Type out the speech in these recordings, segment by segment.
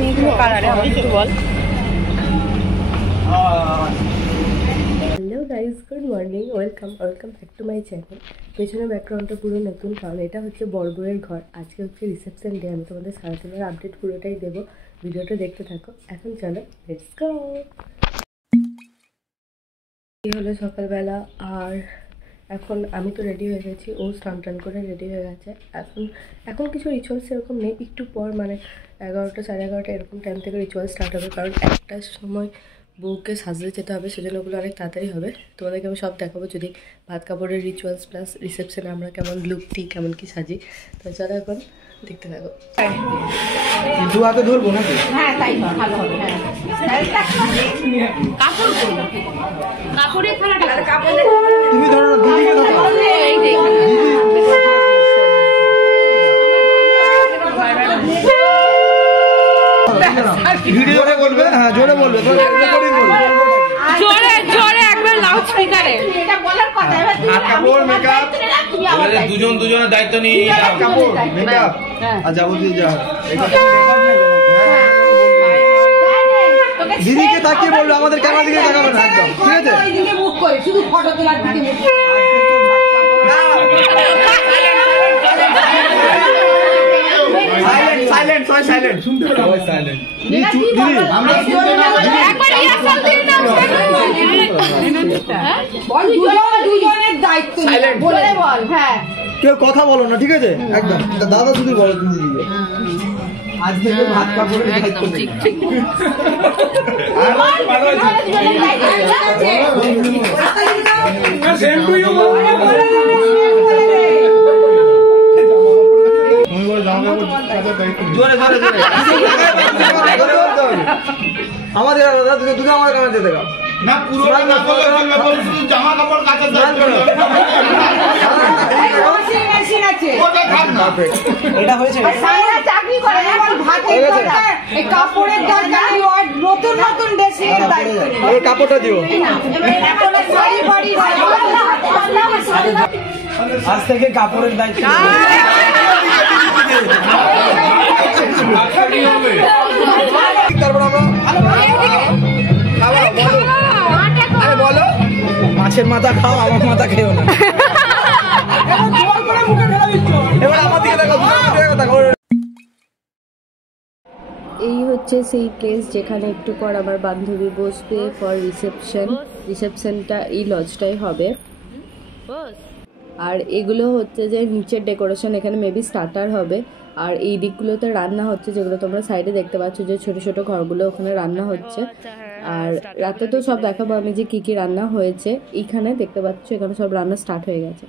Pink কালারে, আমাকে একটু বল। Hello guys, good morning, welcome back to my channel. পেছনে ব্যাকগ্রাউন্ডটা পুরো নতুন, কারণ এটা হচ্ছে বড়বউয়ের ঘর। আজকে হচ্ছে রিসেপশন ডে। আমি তোমাদের সারাদিনের আপডেট পুরোটাই দেবো, ভিডিওটা দেখতে থাকো। এখন চলো লেটস গো। এই হলো সকালবেলা, আর এখন আমি তো রেডি হয়ে গেছি, ও স্নান টান করে রেডি হয়ে গেছে। এখন কিছু রিচুয়ালস এরকম নেই, একটু পর মানে 11টা সাড়ে 11টা এরকম টাইম থেকে রিচুয়াল স্টার্ট হবে, কারণ একটার সময় বউকে সাজতে যেতে হবে, সেজন্য ওগুলো অনেক তাড়াতাড়ি হবে। তোমাদেরকে আমি সব দেখাবো, যদি ভাত কাপড়ের রিচুয়ালস প্লাস রিসেপশনে আমরা কেমন লুক দিই, কেমন কি সাজি। তো চলো এখন দেখতে থাকো। দু হাতে ধরবো নাকি? হ্যাঁ তাই ভালো হবে। হ্যাঁ কাপড়ের থালাটা তুমি ধরো না, দিদিকে ধরো। এই দেখ ভিডিও জোরে বলবে, হ্যাঁ জোরে বলবে, রেকর্ডিং করবে জোরে জোরে একবার লাউড স্পিকারে। এটা বলার কথা, এবার হাত কাপড় মেকআপ দুজনের দায়িত্ব নিয়ে হাত কাপড় মেকআপ আর যাবতীয় যা দিদিকে তাকিয়ে বললো, আমাদের ক্যামেরা দিকে তাকাবে না একদম, ঠিক আছে? ওইদিকে মুখ করে শুধু ফটো তোলার দিকে মুখ। সাইলেন্ট সাইলেন্ট শুনতে পারো, সাইলেন্ট দিদি আমরা একবার রিহার্সাল দিন না, বল দুজনের দায়িত্ব বলে বল। হ্যাঁ কেউ কথা বলো না, ঠিক আছে? একদম দাদা শুধু বলো তুমি দিদিকে, আজ থেকে ভাত কাপড়ের দায়িত্ব নেই। জোরে জোরে জোরে আমাদের দুটো আমাদের কাছে দেখা না, পুরো না বলে শুধু জামা কাপড় কাচার দায়িত্ব মেশিন আছে, ওটা থাক না। এটা হয়েছে, সারা চাকরি করে এখন ভাতের দরকার, এই কাপড়ের দরকার, নতুন নতুন ড্রেসের দায়িত্ব। এই কাপড়টা দিও, এখন শাড়ি বাড়ি আজ থেকে কাপড়ের দায়িত্ব। তারপর আমরা আরে বলো, মাছের মাথা খাও, আমার মাথা খেও না। এবার আমার দিকে দেখো। এই হচ্ছে সেই প্লেস যেখানে একটু পর আমার বান্ধবী বসবে ফর রিসেপশনটা এই লজটাই হবে। আর এগুলো হচ্ছে যে নিচের ডেকোরেশন, এখানে মেবি স্টার্টার হবে। আর এই দিকগুলোতে রান্না হচ্ছে, যেগুলো তোমরা সাইডে দেখতে পাচ্ছ, যে ছোট ছোট ঘরগুলো, ওখানে রান্না হচ্ছে। আর রাতে তো সব দেখাবো আমি যে কি কি রান্না হয়েছে। এইখানে দেখতে পাচ্ছ, এখানে সব রান্না স্টার্ট হয়ে গেছে।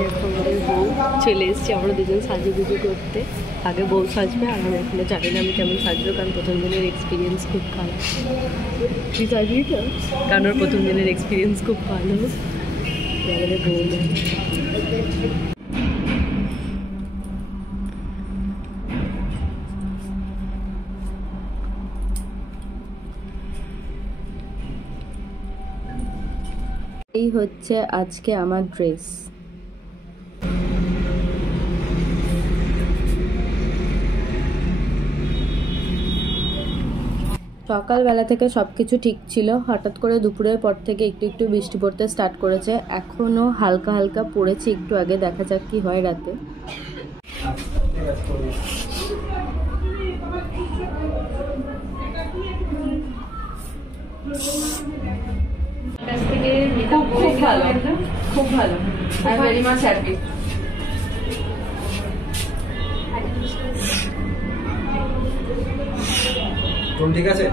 দেখো আমাদের বউ চলে এসছে, আমরা দুজন সাজুগুজু করতে। আগে বউ সাজবে, আর আমি এখানে জানি না আমি কেমন সাজবো, কারণ প্রথম দিনের এক্সপিরিয়েন্স খুব ভালো। তুই সাজবি তো? কারণ ওর প্রথম দিনের এক্সপিরিয়েন্স খুব ভালো। আমাদের বউ এই হচ্ছে আজকে আমার ড্রেস। সকালবেলা থেকে সব কিছু ঠিক ছিল, হঠাৎ করে দুপুরের পর থেকে একটু একটু বৃষ্টি পড়তে স্টার্ট করেছে। এখনও হালকা হালকা পড়েছে একটু আগে, দেখা যাক কি হয় রাতে। খুব ভালো, খুব ভালো। I am very much happy. ঠিক আছে।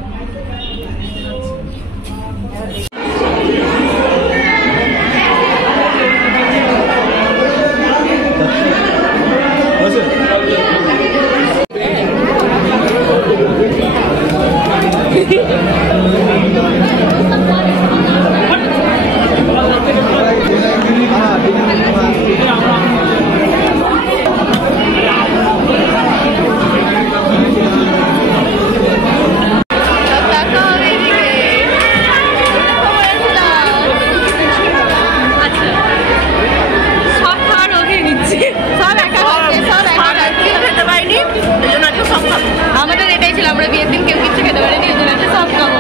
আমরা বিয়ের দিন কেউ কিছু খেতে পারিনি, ওই জন্য সব খাবো।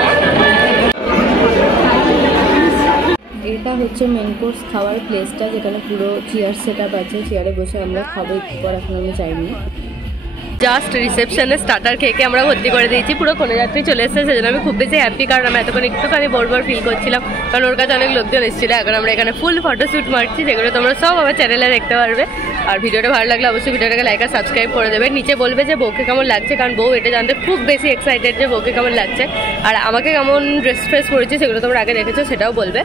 এটা হচ্ছে মেন কোর্স খাওয়ার প্লেসটা, যেখানে পুরো চেয়ার সেট আপ আছে, চেয়ারে বসে আমরা খাবো একটু পর, এখন আমি চাইনি। জাস্ট রিসেপশনে স্টার্টার খেয়ে আমরা ভর্তি করে দিয়েছি, পুরো কনেযাত্রী চলে এসেছে, সেজন্য আমি খুব বেশি হ্যাপি, কারণ আমি এতক্ষণ একটুখানি বোর ফিল করছিলাম, কারণ ওর কাছে অনেক লোকজন এসেছিলো। এখন আমরা এখানে ফুল ফটোশ্যুট মারছি, যেগুলো তোমরা সব আমার চ্যানেলে দেখতে পারবে। আর ভিডিওটা ভালো লাগলে অবশ্যই ভিডিওটাকে লাইক আর সাবস্ক্রাইব করে দেবে। নিচে বলবে যে বউকে কেমন লাগছে, কারণ বউ এটা জানতে খুব বেশি এক্সাইটেড যে বউকে কেমন লাগছে, আর আমাকে কেমন ড্রেস ফ্রেস পরেছি সেগুলো তোমরা আগে দেখেছো, সেটাও বলবে।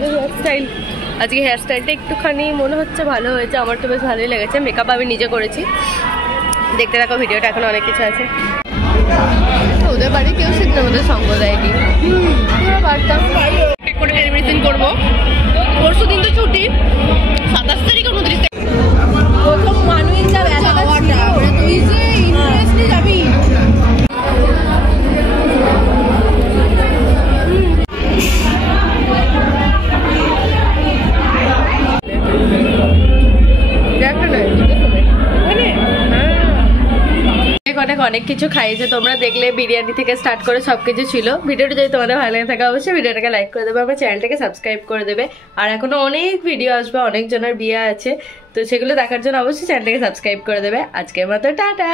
হেয়ারস্টাইল, আজকে হেয়ারস্টাইলটা একটুখানি মনে হচ্ছে ভালো হয়েছে, আমার তো বেশ ভালোই লেগেছে। মেকআপ আমি নিজে করেছি, দেখতে থাকো ভিডিওটা, এখন অনেক কিছু আছে। ওদের বাড়ি কেউ সেদিন আমাদের সঙ্গ দেয়নি, পারতাম করে এভরিথিং করবো। পরশু দিন তো ছুটি, 27 তারিখ 29 তারিখ প্রথম মানুষ যা ব্যথাটা তুই যে ইন্টারেস্টে যাবি। অনেক কিছু খাইয়েছে, তোমরা দেখলে বিরিয়ানি থেকে স্টার্ট করে সবকিছু ছিল। ভিডিওটা যদি তোমাদের ভালো লাগে থাকে অবশ্যই ভিডিওটাকে লাইক করে দেবে, আমার চ্যানেলটাকে সাবস্ক্রাইব করে দেবে। আর এখনো অনেক ভিডিও আসবে, অনেক জনের বিয়ে আছে, তো সেগুলো দেখার জন্য অবশ্যই চ্যানেলটাকে সাবস্ক্রাইব করে দেবে। আজকের মতো টাটা।